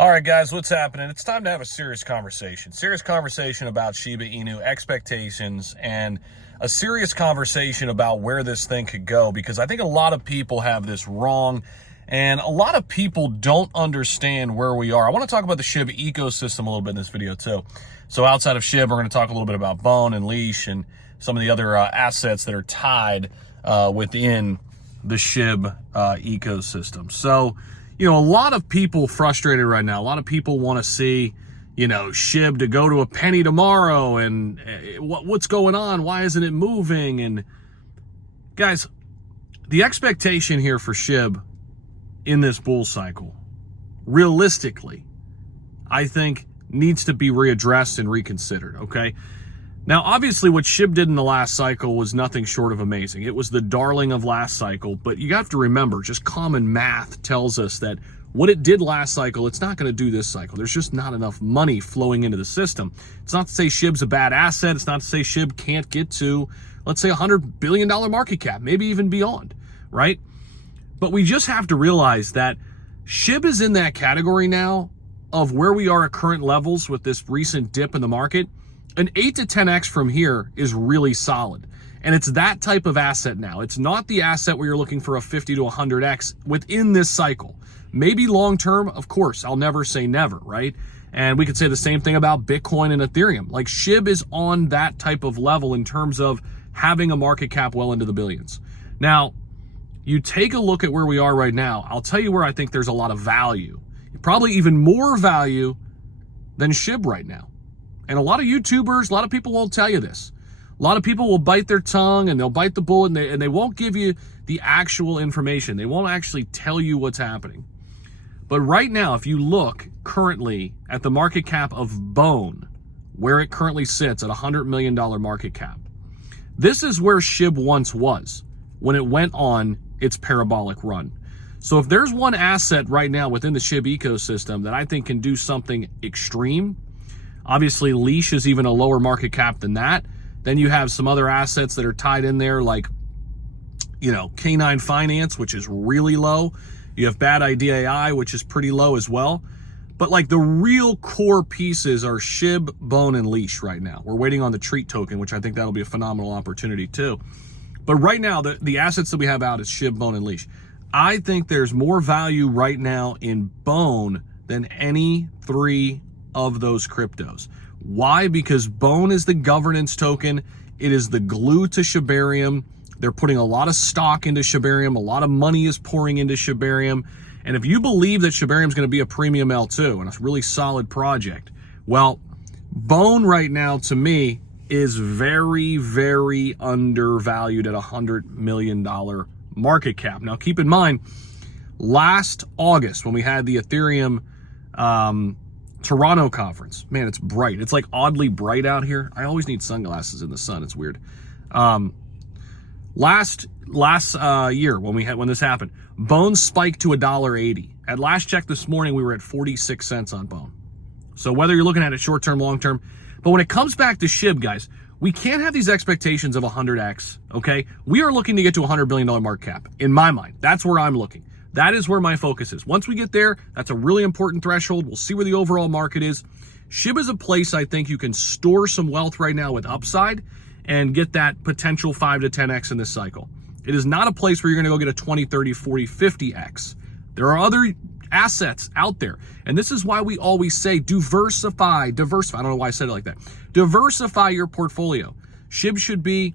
All right, guys, what's happening? It's time to have a serious conversation. Serious conversation about Shiba Inu expectations and a serious conversation about where this thing could go, because I think a lot of people have this wrong and a lot of people don't understand where we are. I want to talk about the SHIB ecosystem a little bit in this video too. So outside of SHIB, we're going to talk a little bit about Bone and Leash and some of the other assets that are tied within the SHIB ecosystem. So, you know, a lot of people frustrated right now. A lot of people want to see, you know, SHIB to go to a penny tomorrow and what's going on? Why isn't it moving? And guys, the expectation here for SHIB in this bull cycle, realistically, I think needs to be readdressed and reconsidered, okay? Now, obviously, what SHIB did in the last cycle was nothing short of amazing. It was the darling of last cycle, but you have to remember, just common math tells us that what it did last cycle, it's not going to do this cycle. There's just not enough money flowing into the system. It's not to say SHIB's a bad asset. It's not to say SHIB can't get to, let's say, $100 billion market cap, maybe even beyond, right? But we just have to realize that SHIB is in that category now of where we are at current levels with this recent dip in the market. An 8 to 10x from here is really solid. And it's that type of asset now. It's not the asset where you're looking for a 50 to 100x within this cycle. Maybe long-term, of course, I'll never say never, right? And we could say the same thing about Bitcoin and Ethereum. Like SHIB is on that type of level in terms of having a market cap well into the billions. Now, you take a look at where we are right now. I'll tell you where I think there's a lot of value. Probably even more value than SHIB right now. And a lot of YouTubers, a lot of people won't tell you this. A lot of people will bite their tongue and they'll bite the bullet and they won't give you the actual information. They won't actually tell you what's happening. But right now, if you look currently at the market cap of Bone, where it currently sits at $100 million market cap, this is where SHIB once was when it went on its parabolic run. So if there's one asset right now within the SHIB ecosystem that I think can do something extreme, obviously Leash is even a lower market cap than that. Then you have some other assets that are tied in there like, you know, K9 Finance, which is really low. You have Bad Idea AI, which is pretty low as well. But like the real core pieces are SHIB, Bone, and Leash right now. We're waiting on the Treat token, which I think that'll be a phenomenal opportunity too. But right now, the assets that we have out is SHIB, Bone, and Leash. I think there's more value right now in Bone than any three of those cryptos. Why? Because Bone is the governance token. It is the glue to Shibarium. They're putting a lot of stock into Shibarium. A lot of money is pouring into Shibarium. And if you believe that Shibarium is going to be a premium L2 and a really solid project, well, Bone right now, to me, is very, very undervalued at $100 million market cap. Now, keep in mind, last August when we had the Ethereum Toronto conference, man, it's bright. It's like oddly bright out here. I always need sunglasses in the sun. It's weird. Last year when this happened, Bone spiked to $1.80. At last check this morning, we were at 46 cents on Bone. So whether you're looking at it short-term, long-term, but when it comes back to SHIB, guys, we can't have these expectations of 100x, okay? We are looking to get to $100 billion market cap, in my mind. That's where I'm looking. That is where my focus is. Once we get there, that's a really important threshold. We'll see where the overall market is. SHIB is a place I think you can store some wealth right now with upside and get that potential 5 to 10x in this cycle. It is not a place where you're going to go get a 20, 30, 40, 50x. There are other assets out there. And this is why we always say diversify. I don't know why I said it like that. Diversify your portfolio. SHIB should be,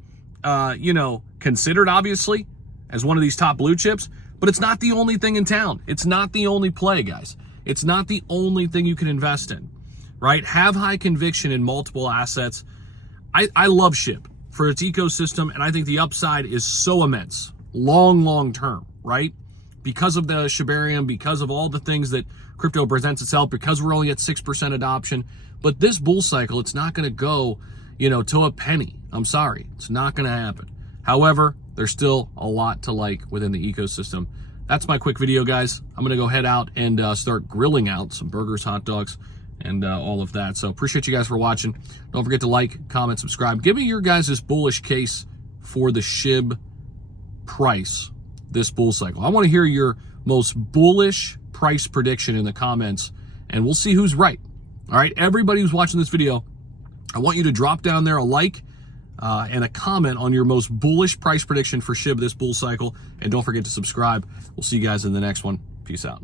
considered obviously as one of these top blue chips, but it's not the only thing in town. It's not the only play, guys. It's not the only thing you can invest in, right? Have high conviction in multiple assets. I love SHIB for its ecosystem, and I think the upside is so immense, long term, right? Because of the Shibarium, because of all the things that crypto presents itself, because we're only at 6% adoption. But this bull cycle, it's not going to go, to a penny. I'm sorry. It's not going to happen. However, there's still a lot to like within the ecosystem. That's my quick video, guys. I'm going to go head out and start grilling out some burgers, hot dogs, and all of that. So appreciate you guys for watching. Don't forget to like, comment, subscribe. Give me your guys' bullish case for the SHIB price this bull cycle. I want to hear your most bullish price prediction in the comments and we'll see who's right. All right, everybody who's watching this video, I want you to drop down there a like and a comment on your most bullish price prediction for SHIB this bull cycle. And don't forget to subscribe. We'll see you guys in the next one. Peace out.